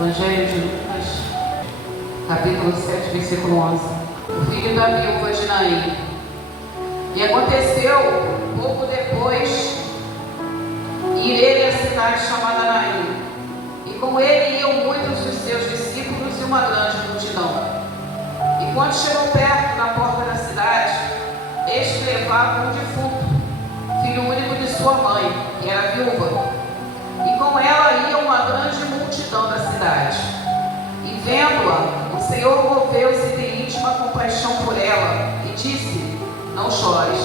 Evangelho de Lucas, capítulo 7, versículo 11. O filho da viúva de Naim. E aconteceu, pouco depois, ir ele à cidade chamada Naim. E com ele iam muitos dos seus discípulos e uma grande multidão. E quando chegou perto da porta da cidade, este levava um defunto, filho único de sua mãe, que era viúva. E com ela ia uma grande multidão da cidade. E vendo-a, o Senhor moveu-se de íntima compaixão por ela e disse: não chores.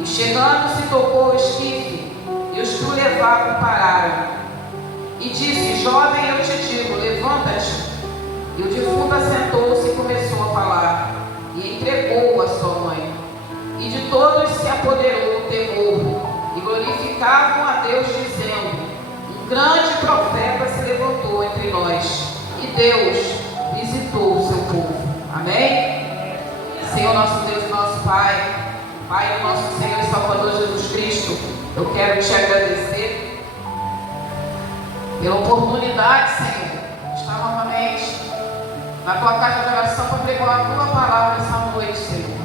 E chegando-se tocou o esquife, e os que o levavam pararam. E disse: jovem, eu te digo, levanta-te. E o defunto assentou-se e começou a falar, e entregou-o à sua mãe. E de todos se apoderou o temor, e glorificavam a Deus, dizendo: um grande profeta se levantou entre nós, e Deus visitou o seu povo. Amém? Senhor nosso Deus e nosso Pai, Pai do nosso Senhor e Salvador Jesus Cristo, eu quero te agradecer pela oportunidade, Senhor, de estar novamente na tua casa de oração para pregar a tua palavra essa noite, Senhor.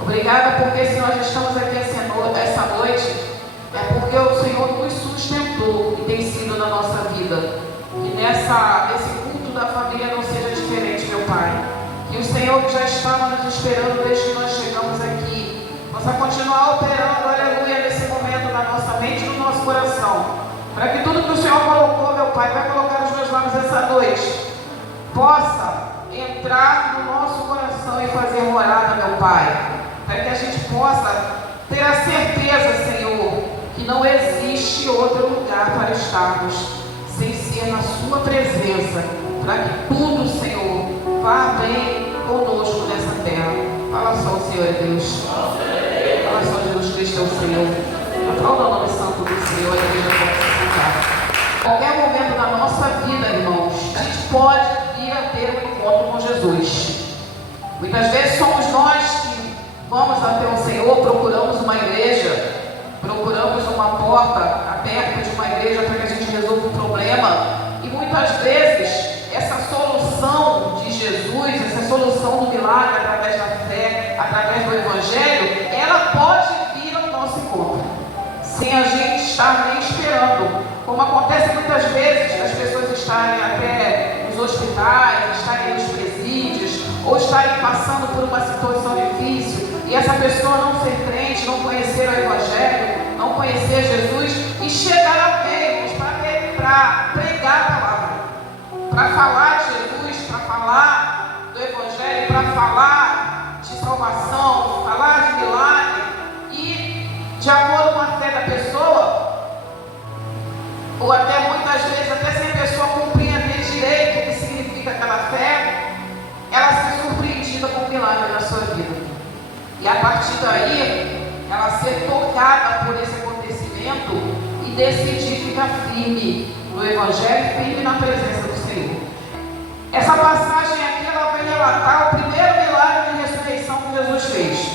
Obrigada, porque se nós estamos aqui essa noite, é porque o Senhor nos sustentou e tem sido na nossa vida. Que nesse culto da família não seja diferente, meu Pai. Que o Senhor que já estava nos esperando desde que nós chegamos aqui, possa continuar operando, aleluia, nesse momento na nossa mente e no nosso coração. Para que tudo que o Senhor colocou, meu Pai, vai colocar nos meus lábios essa noite, possa entrar no nosso coração e fazer morada, meu Pai. Para que a gente possa ter a certeza, Senhor, que não existe outro lugar para estarmos sem ser na sua presença, para que tudo, Senhor, vá bem conosco nessa terra. Fala só, o Senhor é Deus. Fala só, Jesus Cristo é o Senhor. Aplauda o nome santo do Senhor, a igreja pode se sentar. Qualquer momento da nossa vida, irmãos, a gente pode vir a ter um encontro com Jesus. Muitas vezes somos nós que vamos até o Senhor, procuramos uma igreja, procuramos uma porta aberta de uma igreja para que a gente resolva um problema, e muitas vezes essa solução de Jesus, essa solução do milagre através da fé, através do Evangelho, ela pode vir ao nosso encontro, sem a gente estar nem esperando, como acontece muitas vezes as pessoas estarem até nos hospitais, estarem nos presídios, ou estarem passando por uma situação difícil, e essa pessoa não ser crente, não conhecer o Evangelho, não conhecer Jesus, e chegar alguém para pregar a palavra, para falar de Jesus, para falar do Evangelho, para falar de salvação, falar de milagre, e de acordo com a fé da pessoa, ou até muitas vezes, até sem a pessoa compreender direito o que significa aquela fé, ela se surpreendida com o milagre na sua vida. E a partir daí, ela ser tocada por esse acontecimento e decidir ficar firme no Evangelho, firme na presença do Senhor. Essa passagem aqui, ela vai relatar o primeiro milagre de ressurreição que Jesus fez.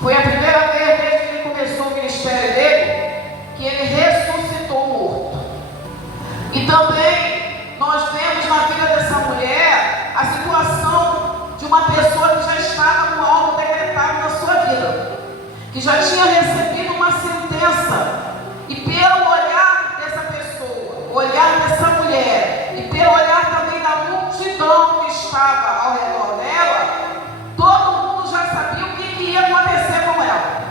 Foi a primeira vez desde que ele começou o ministério dele, que ele ressuscitou o morto. E também, nós vemos na vida dessa mulher a situação de uma pessoa que já estava com algo decretado na sua vida, que já tinha recebido uma sentença, e pelo olhar dessa pessoa, o olhar dessa mulher, e pelo olhar também da multidão que estava ao redor dela, todo mundo já sabia o que ia acontecer com ela.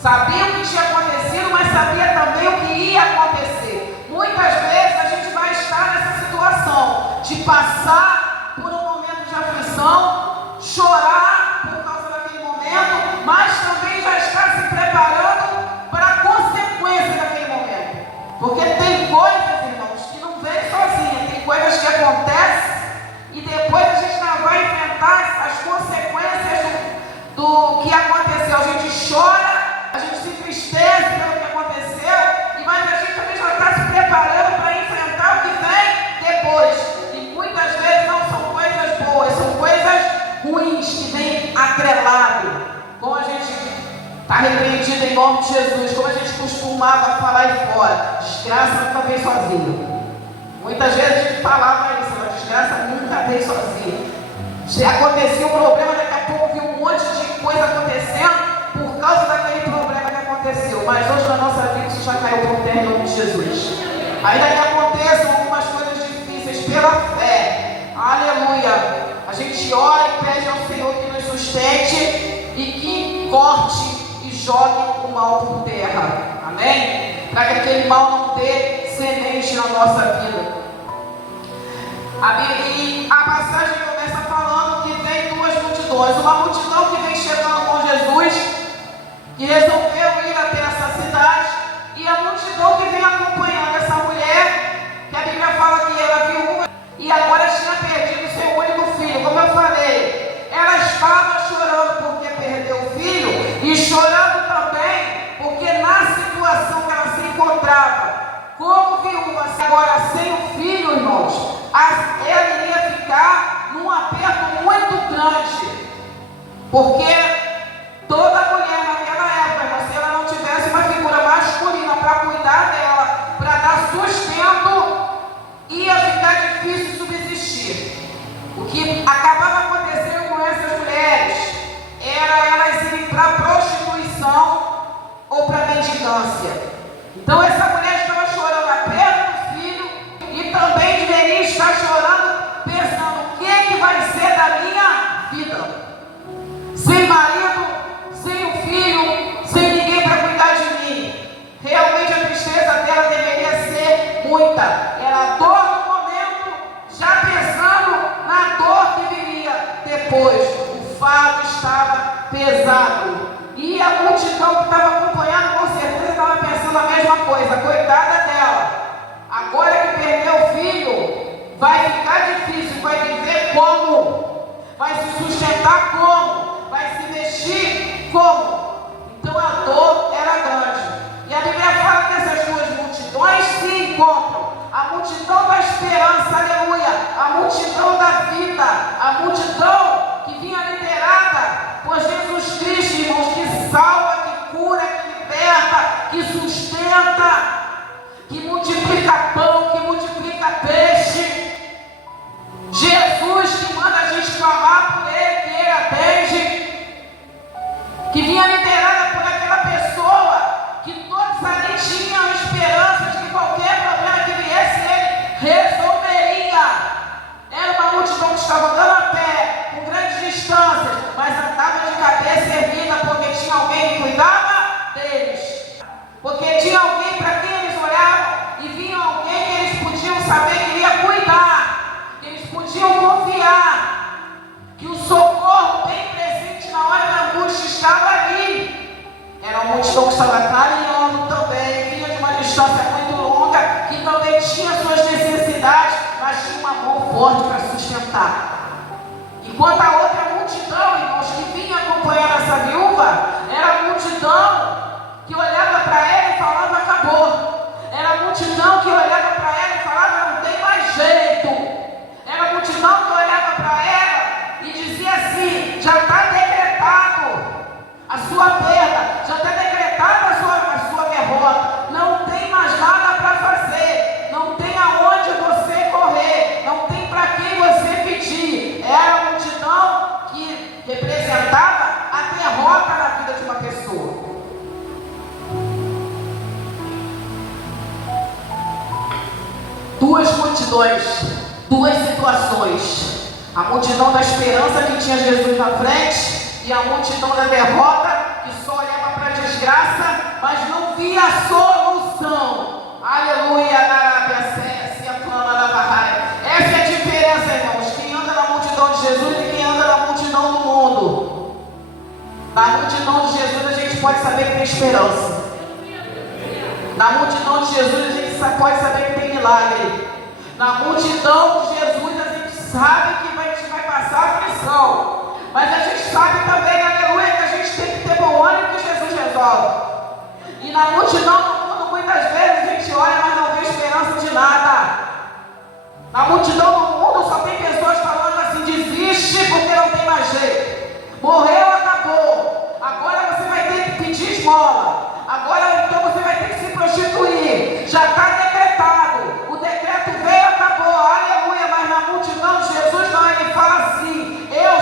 Sabia o que tinha acontecido, mas sabia também o que ia acontecer. Muitas vezes a gente vai estar nessa situação de passar por um momento de aflição, chorar por causa daquele momento, mas também já estar se preparando para a consequência daquele momento. Porque tem coisas, irmãos, que não vêm sozinhas, tem coisas que acontecem e depois a gente não vai enfrentar as consequências do que aconteceu. A gente chora, a gente se entristece pelo que aconteceu, mas a gente também já está se preparando para enfrentar o que vem depois. E muitas vezes não são coisas boas, são coisas ruins que vêm atrelado. Como a gente está repreendido em nome de Jesus, como a gente costumava falar aí fora, desgraça nunca vem sozinho. Muitas vezes a gente falava isso, Se acontecia um problema, daqui a pouco viu um monte de coisa acontecendo por causa daquele problema que aconteceu. Mas hoje na nossa vida isso já caiu por terra em nome de Jesus. Ainda que aconteçam algumas coisas difíceis pela fé, aleluia, a gente ora e pede ao Senhor que nos sustente e que corte e jogue o mal por terra, amém? Para que aquele mal não dê semente na nossa vida. E a passagem começa falando que vem duas multidões, uma multidão que vem chegando com Jesus, que resolveu ir até essa cidade, e a multidão que vem acompanhando essa mulher, que a Bíblia fala que era viúva e agora tinha perdido seu único filho. Como eu falei, ela estava chorando porque perdeu o filho e chorando também porque na situação que ela se encontrava como viúva, agora sem o filho, irmãos, ela iria ficar num aperto muito grande, porque toda mulher naquela época, irmão, se ela não tivesse uma figura masculina para cuidar dela, para dar sustento, ia ficar difícil subsistir. O que acabava acontecendo com essas mulheres era elas irem para a prostituição ou para a mendicância. Então essa mulher estava chorando a perda do filho e também deveria estar chorando, pensando: o que vai ser da minha vida? Sem marido, sem o filho, sem ninguém para cuidar de mim. Realmente a tristeza dela deveria ser muita. Era dor no momento, já pensando na dor que viria depois. O fardo estava pesado. E a multidão que estava acompanhando, com certeza estava pensando a mesma coisa: coitada dela, agora que perdeu o filho, vai ficar difícil, vai viver como? Vai se sustentar como? Vai se vestir como? Então a dor era grande. E a Bíblia fala que essas duas multidões se encontram: a multidão da esperança, aleluia, a multidão da vida, a multidão que vinha liderada por Jesus Cristo, irmãos, que salva, que cura, que liberta, que sustenta, que multiplica pão, que multiplica peixe. Jesus que manda a gente clamar por Ele, que Ele atende, que vinha liderada por aquela pessoa, que todos ali tinham esperança de que qualquer problema que viesse, Ele resolveria. Era uma multidão que estava andando a pé, com grandes distâncias, mas andava de cabeça erguida, porque tinha alguém que cuidava deles, porque tinha alguém para quem eles olhavam e viam alguém que eles podiam saber que iria cuidar, que eles podiam confiar, que o socorro bem presente na hora da angústia estava ali. Era uma multidão que estava caminhando também, vinha de uma distância muito longa, que também tinha suas necessidades, mas tinha uma mão forte para sustentar. Enquanto a outra multidão, irmãos, que vinha acompanhando essa viúva, era a multidão que olhava para ela e falava: acabou. Era a multidão que olhava para ela e falava: não tem mais jeito. Era a multidão que olhava para ela e dizia assim: já está decretado a sua perda, já está decretada a sua derrota, não tem mais nada para fazer, não tem aonde você correr, não tem para quem você pedir. Era a multidão que representava a derrota na vida de uma pessoa. Duas multidões, duas situações: a multidão da esperança que tinha Jesus na frente e a multidão da derrota que só olhava para a desgraça, mas não via a solução. Aleluia, essa é a diferença, irmãos, quem anda na multidão de Jesus e quem anda na multidão do mundo. Na multidão de Jesus a gente pode saber que tem esperança. Na multidão de Jesus a gente pode saber que tem milagre. Na multidão de Jesus a gente sabe que a gente vai passar aflição. Mas a gente sabe também, aleluia, que a gente tem que ter bom ânimo que Jesus resolve. E na multidão do mundo, muitas vezes a gente olha, mas não vê esperança de nada. Na multidão do mundo só tem pessoas falando assim: desiste porque não tem mais jeito. Morreu, acabou. Agora você vai ter que pedir esmola. Agora então você vai ter que se prostituir. Já está decretado. O decreto veio, acabou. Aleluia. Mas na multidão de Jesus não, ele fala assim: eu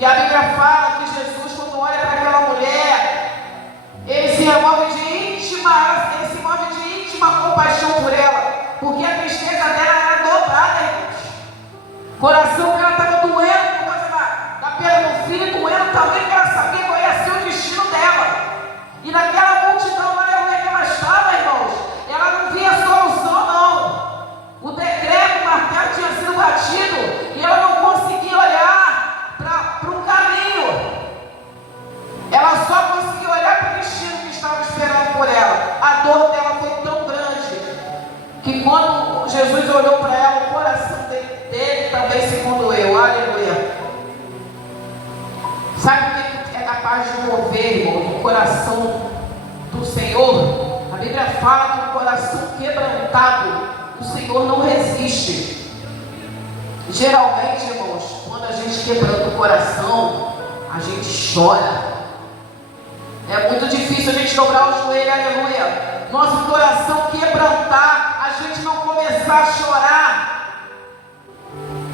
E a Bíblia fala que Jesus, quando olha para aquela mulher, ele se move de íntima compaixão por ela, porque a tristeza dela era dobrada, irmãos. O coração dela estava doendo por causa da perda do filho, doendo também, porque ela sabia qual ia ser o destino dela. E naquela multidão, aleluia, que ela estava, irmãos, ela não via solução, não. O decreto, o martelo tinha sido batido e ela não conseguia olhar para um caminho. Ela só conseguia olhar para o destino que estava esperando por ela. A dor dela foi tão grande que quando Jesus olhou para ela, o coração dele também se condoeu. Aleluia. Sabe o que é capaz de mover, irmão, o coração do Senhor? A Bíblia fala que o coração quebrantado, o Senhor não resiste. Geralmente, irmãos, quando a gente quebranta o coração, a gente chora. É muito difícil a gente dobrar o joelho, aleluia. Nosso coração quebrantar, a gente não começar a chorar.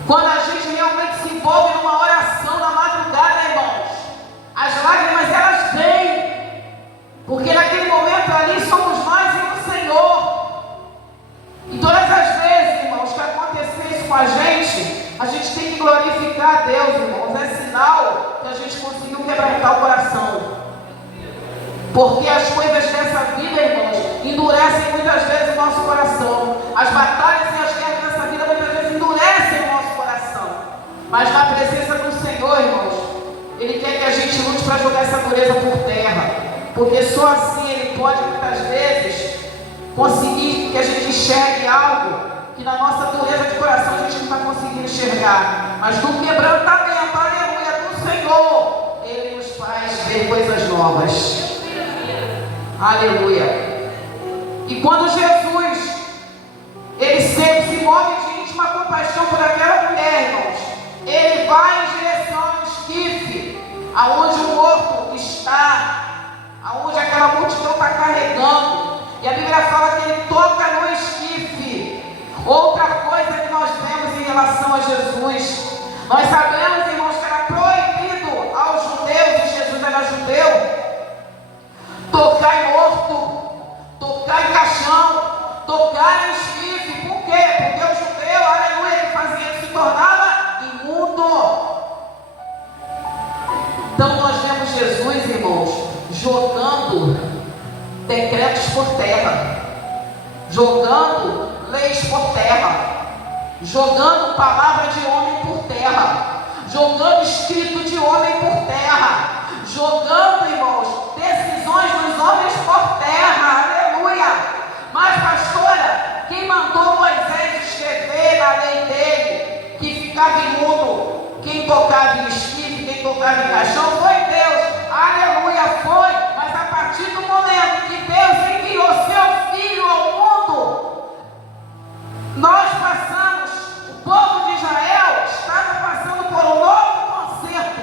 Quando a gente realmente se envolve numa oração na madrugada, irmãos, as lágrimas elas vêm, porque naquele momento ali somos nós e o Senhor. E todas as vezes, irmãos, que acontecer isso com a gente tem que glorificar a Deus, irmãos. É sinal que a gente conseguiu quebrantar o coração. Porque as coisas dessa vida, irmãos, endurecem muitas vezes o nosso coração. As batalhas e as guerras dessa vida muitas vezes endurecem o nosso coração. Mas na presença do Senhor, irmãos, Ele quer que a gente lute para jogar essa dureza por terra. Porque só assim Ele pode, muitas vezes, conseguir que a gente enxergue algo que na nossa dureza de coração a gente não está conseguindo enxergar. Mas no quebrantamento, aleluia, do Senhor, Ele nos faz ver coisas novas. Aleluia. E quando Jesus, Ele sempre se move de íntima compaixão por aquela mulher, irmãos, Ele vai em direção ao esquife, aonde o morto está, aonde aquela multidão está carregando. E a Bíblia fala que Ele toca no esquife. Outra coisa que nós vemos em relação a Jesus, nós sabemos, irmãos, que era proibido aos judeus, e Jesus era judeu, tocar em morto, tocar em caixão, tocar em esquife. Por quê? Porque o judeu, aleluia, que fazia isso se tornava imundo. Então nós vemos Jesus, irmãos, jogando decretos por terra, jogando leis por terra, jogando palavra de homem por terra, jogando escrito de homem por terra, jogando, irmãos, decisões dos homens por terra. Aleluia. Mas, pastora, quem mandou Moisés escrever na lei dele que ficava imundo quem tocava em esquife, quem tocava em caixão? Foi Deus. Aleluia, foi. Mas a partir do momento que Deus enviou seu Filho ao mundo, nós passamos, o povo de Israel estava passando por um novo concerto.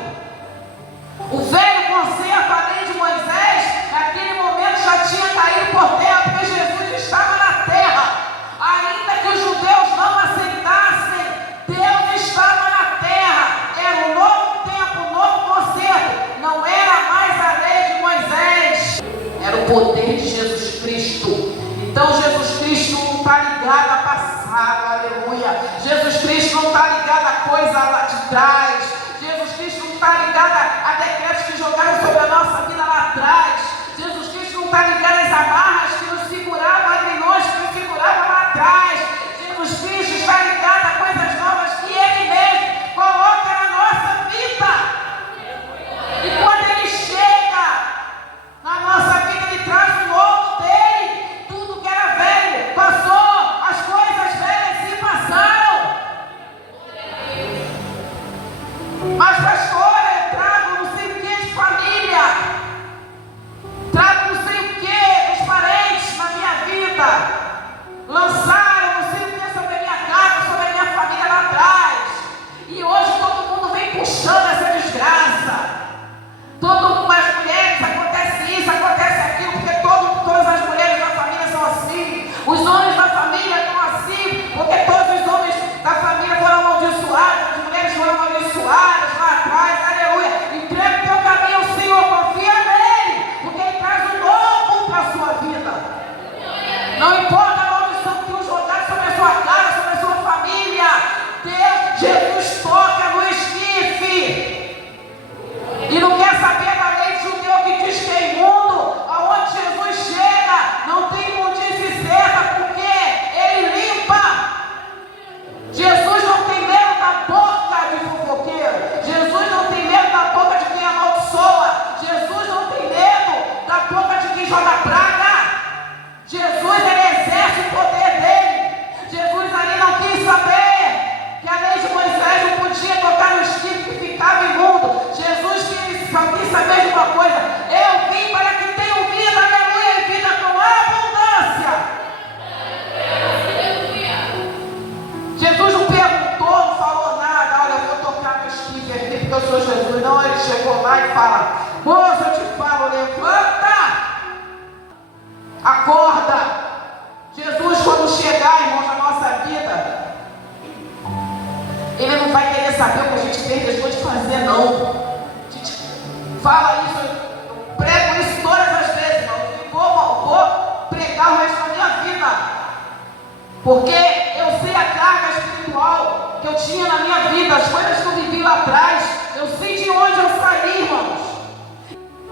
O velho concerto, a lei de Moisés, naquele momento já tinha caído por terra, porque Jesus estava na terra. Ainda que os judeus não aceitassem, Deus estava na terra. Era um novo tempo, um novo concerto. Não era mais a lei de Moisés, era o poder de Jesus Cristo. Então Jesus Cristo não está ligado a passado, aleluia. Jesus Cristo não está ligado a coisa lá de trás. Jesus Cristo não está ligado a decretos que jogaram sobre a nossa vida lá atrás. Jesus Cristo não está ligado às amarras que nos seguravam, a grilhões que nos seguravam lá atrás. Jesus Cristo está ligado a coisas novas que Ele mesmo coloca na nossa vida. E quando Ele chega na nossa vida, Ele traz sou Jesus. Não, ele chegou lá e fala: moço, eu te falo, levanta, acorda. Jesus, quando chegar, irmãos, na nossa vida, Ele não vai querer saber o que a gente deixou de fazer, não. A gente fala isso, eu prego isso todas as vezes, não. E vou pregar o resto da minha vida, porque eu sei a carga espiritual que eu tinha na minha vida, as coisas que eu vivi lá atrás, eu sei de onde eu saí, irmãos.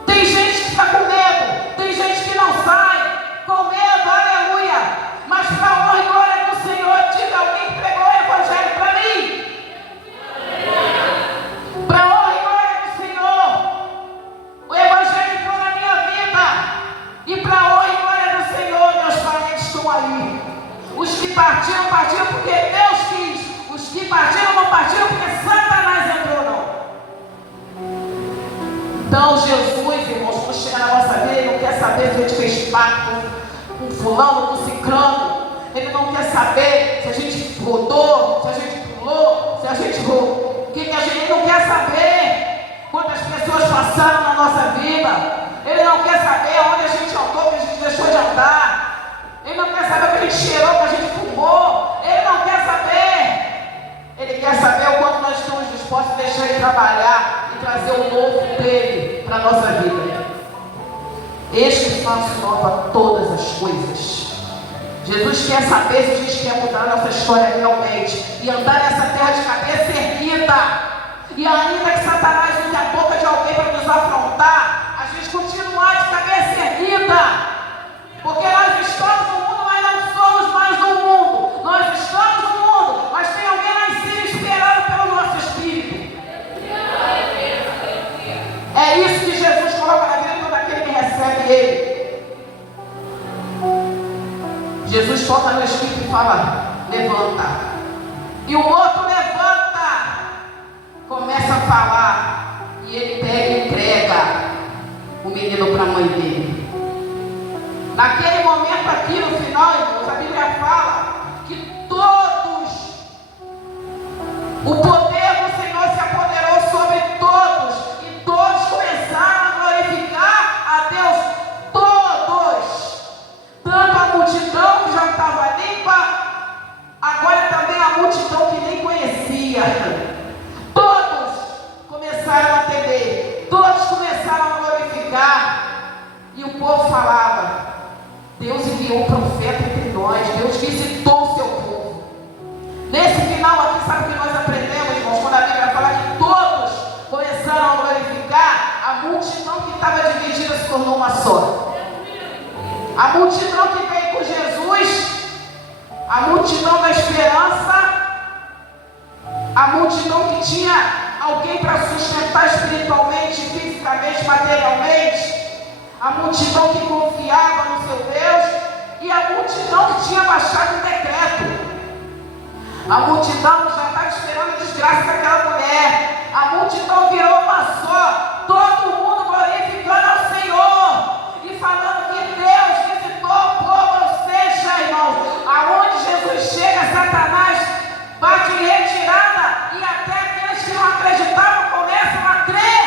Tem gente que está com medo, tem gente que não sai com medo, aleluia. Mas para a honra e glória do Senhor, diga alguém que pregou o Evangelho para mim. Para a honra e glória do Senhor, o Evangelho entrou na minha vida. E para a honra e glória do Senhor, meus parentes estão ali. Os que partiram, partiram porque Deus quis. Os que partiram, não partiram porque Satanás entrou, não. Então, Jesus, irmãos, quando chega na nossa vida, Ele não quer saber se a gente fez pacto com fulano, com ciclano. Ele não quer saber se a gente rodou, se a gente pulou, se a gente roubou. O que a gente não quer saber? Quantas pessoas passaram na nossa vida. Ele não quer saber onde a gente andou, que a gente deixou de andar. Ele não quer saber o que a gente cheirou, que a gente fumou. Ele não quer saber. Ele quer saber o quanto nós estamos dispostos a deixar Ele trabalhar e trazer o novo dele para a nossa vida. Este faço nova todas as coisas. Jesus quer saber se a gente quer mudar a nossa história realmente e andar nessa terra de cabeça erguida. E ainda que Satanás use a boca de alguém para nos afrontar, a gente continuar de cabeça erguida. Porque nós estamos no mundo, mas não somos mais do mundo. Nós estamos no mundo, mas tem alguém lá em cima esperando pelo nosso espírito. É isso que Jesus coloca na vida de todo aquele que recebe Ele. Jesus toca no espírito e fala: levanta. E o outro levanta, começa a falar, e ele pega e entrega o menino para a mãe dele. Naquele momento aqui no final, irmãos, a Bíblia fala que todos, o poder do Senhor se apoderou sobre todos, e todos começaram a glorificar a Deus. Todos, tanto a multidão que já estava limpa, agora também a multidão que nem conhecia. Todos começaram a temer, todos começaram a glorificar, e o povo falava: Deus enviou um profeta entre nós, Deus visitou o seu povo. Nesse final aqui, sabe o que nós aprendemos, irmãos? Quando a Bíblia fala que todos começaram a glorificar, a multidão que estava dividida se tornou uma só. A multidão que veio com Jesus, a multidão da esperança, a multidão que tinha alguém para sustentar espiritualmente, fisicamente, materialmente, a multidão que confiava no seu Deus, e a multidão que tinha baixado o decreto. A multidão já estava esperando a desgraça daquela mulher. A multidão virou uma só, todo mundo glorificando ao Senhor e falando que Deus visitou o povo. Ou seja, irmãos, aonde Jesus chega, Satanás bate em retirada, e até aqueles que não acreditavam começam a crer.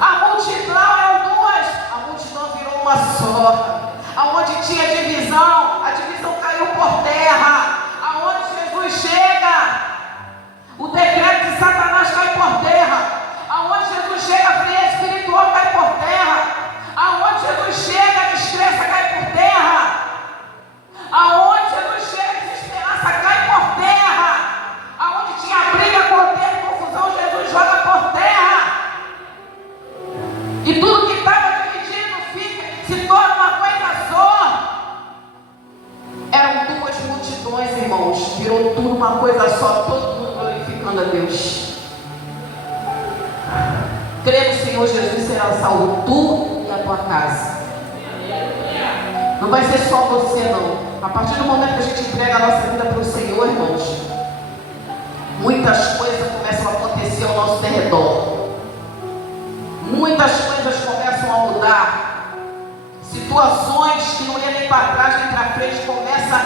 A multidão eram duas, a multidão virou uma só. Aonde tinha divisão, a divisão caiu por terra. Aonde Jesus chega, o decreto de Satanás cai por terra. Aonde Jesus chega, a frieza espiritual cai por terra. Aonde Jesus chega, a descrença cai por terra. Aonde Jesus chega, a desesperança cai por terra. Aonde tinha briga, contenda e confusão, Jesus joga por terra. E tudo que estava dividido se torna uma coisa só. Eram duas multidões, irmãos. Virou tudo uma coisa só, todo mundo glorificando a Deus. Crê no Senhor Jesus, será salvo tu e a tua casa. Não vai ser só você, não. A partir do momento que a gente entrega a nossa vida para o Senhor, irmãos, muitas coisas começam a acontecer ao nosso derredor. Muitas coisas começam a mudar. Situações que não iam nem para trás nem para frente começam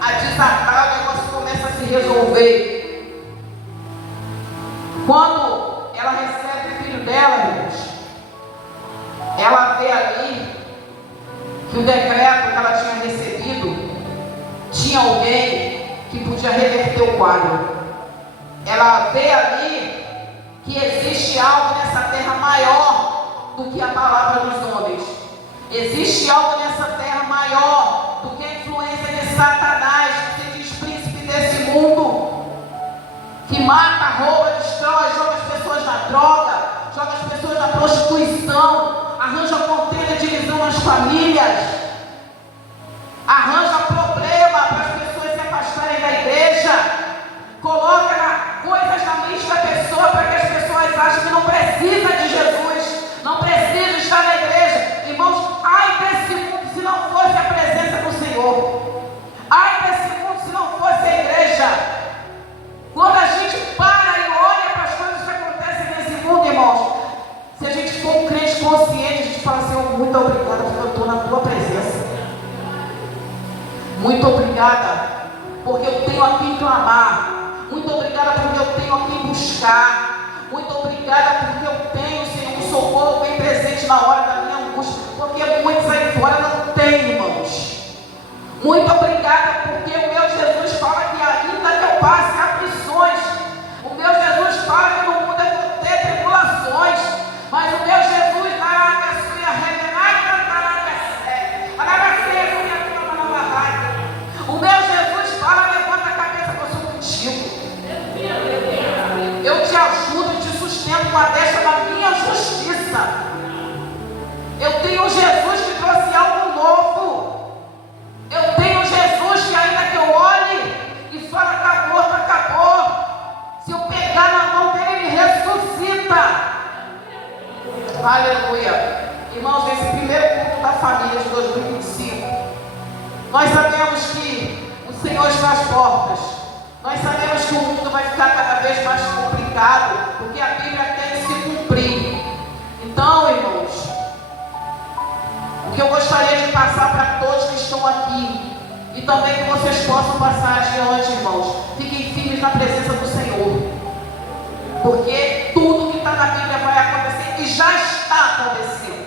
a desatar, o negócio começa a se resolver. Quando ela recebe o filho dela, irmãos, ela vê ali que o decreto que ela tinha recebido tinha alguém que podia reverter o quadro. Ela vê ali que existe algo nessa terra maior do que a palavra dos homens. Existe algo nessa terra maior do que a influência de Satanás, que se diz príncipe desse mundo, que mata, rouba, destrói, joga as pessoas na droga, joga as pessoas na prostituição, arranja contenda de divisão nas famílias, arranja problema para as pessoas se afastarem da igreja, coloca coisas na mente da pessoa para que as pessoas achem que não precisa de Jesus, não precisa estar na igreja. Irmãos, ai desse mundo se não fosse a presença do Senhor, ai desse mundo se não fosse a igreja. Quando a gente para e olha para as coisas que acontecem nesse mundo, irmãos, se a gente for um crente consciente, a gente fala assim: muito obrigada porque eu estou na tua presença, muito obrigada porque eu tenho a quem clamar, muito obrigada porque eu tenho a quem buscar, muito obrigada porque eu tenho, Senhor, um socorro bem presente na hora da minha angústia, porque muitos aí fora não têm, irmãos. Muito obrigada porque o meu Jesus fala que ainda que eu passe aflições, o meu Jesus fala que no mundo eu vou ter tribulações, mas o meu Jesus o meu Jesus fala: levanta a cabeça que eu sou contigo, eu te ajudo e te sustento com a destra da minha justiça. Eu tenho um Jesus que trouxe algo novo. Eu tenho um Jesus que ainda que eu olhe e fale acabou, acabou, se eu pegar na mão dele, ele ressuscita. Aleluia. Irmãos, nesse primeiro culto da família de 2025, nós sabemos que o Senhor está às portas. Nós sabemos que o mundo vai ficar cada vez mais complicado, porque a Bíblia tem que se cumprir. Então, irmãos, o que eu gostaria de passar para todos que estão aqui, e também que vocês possam passar adiante, irmãos, fiquem firmes na presença do Senhor, porque tudo que está na Bíblia vai acontecer, e já está acontecendo.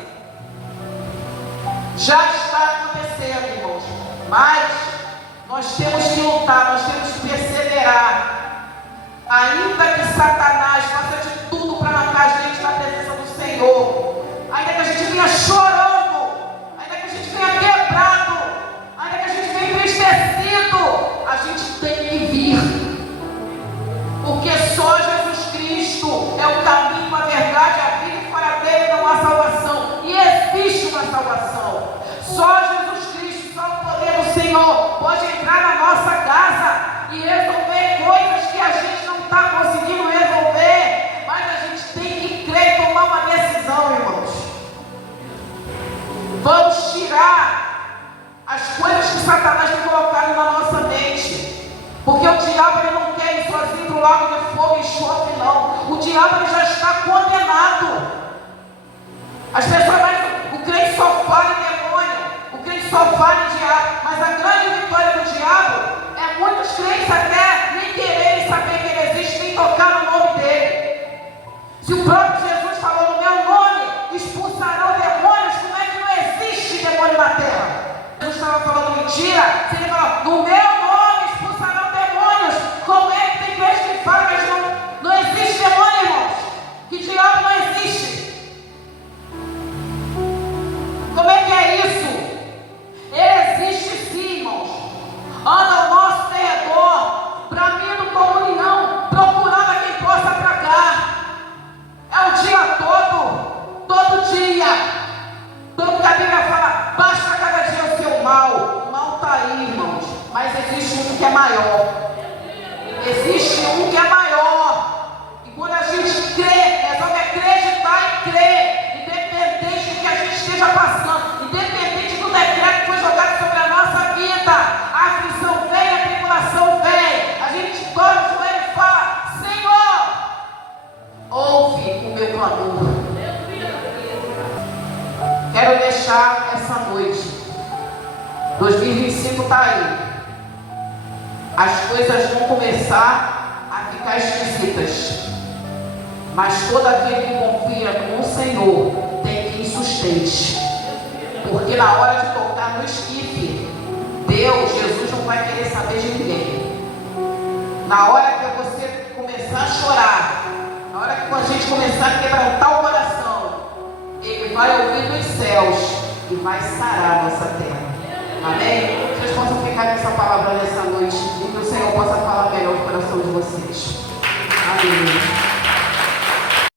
Já está acontecendo, irmãos. Mas nós temos que lutar, nós temos que perseverar. Ainda que Satanás faça de tudo para arrancar a gente da presença do Senhor, ainda que a gente venha chorando, ainda que a gente venha quebrado, ainda que a gente venha entristecido, a gente tem que vir, porque só Jesus Cristo é o caminho, a verdade, a vida, e fora dele não há salvação. E existe uma salvação. Só Jesus Cristo, só o poder do Senhor pode entrar na nossa casa e resolver coisas que a gente não está conseguindo resolver, mas a gente tem que crer e tomar uma decisão, irmãos. Vamos tirar as coisas que Satanás tem colocado na nossa mente, porque o diabo ele não quer ir sozinho para o lago de fogo e enxofre, não. O diabo ele já está condenado. As pessoas, mas o crente só fala em demônio, o crente só fala em diabo, mas a grande vitória do diabo é muitos crentes até nem quererem saber que ele existe, nem tocar no nome dele. Se o próprio Jesus falou: no meu nome expulsarão demônios, como é que não existe demônio na terra? Jesus estava falando mentira? Se ele falou: no meu nome expulsarão demônios, como é que tem gente que fala que não existe demônio, irmãos? Que diabo não existe? Como é que é isso? Ele existe sim, irmãos. Anda ao nosso derredor, bramindo comunhão, procurando a quem possa tragar. É o dia todo dia. Todo que a Bíblia fala: basta cada dia o seu mal. O mal está aí, irmãos, mas existe um que é maior. Existe um que é maior. E quando a gente crê, resolve acreditar e crer, independente do que a gente esteja passando, independente do decreto que foi jogado sobre a nossa vida, a aflição vem, a tribulação vem, a gente dobra o joelho e fala: Senhor, ouve o meu clamor. Quero deixar essa noite, 2025 está aí, as coisas vão começar a ficar esquisitas. Mas todo aquele que confia no Senhor tem quem sustente. Porque na hora de tocar no esquife, Deus, Jesus não vai querer saber de ninguém. Na hora que você começar a chorar, na hora que a gente começar a quebrantar o coração, Ele vai ouvir dos céus e vai sarar a nossa terra. Amém? Vocês possam ficar nessa palavra nessa noite e que o Senhor possa falar melhor no coração de vocês. Amém.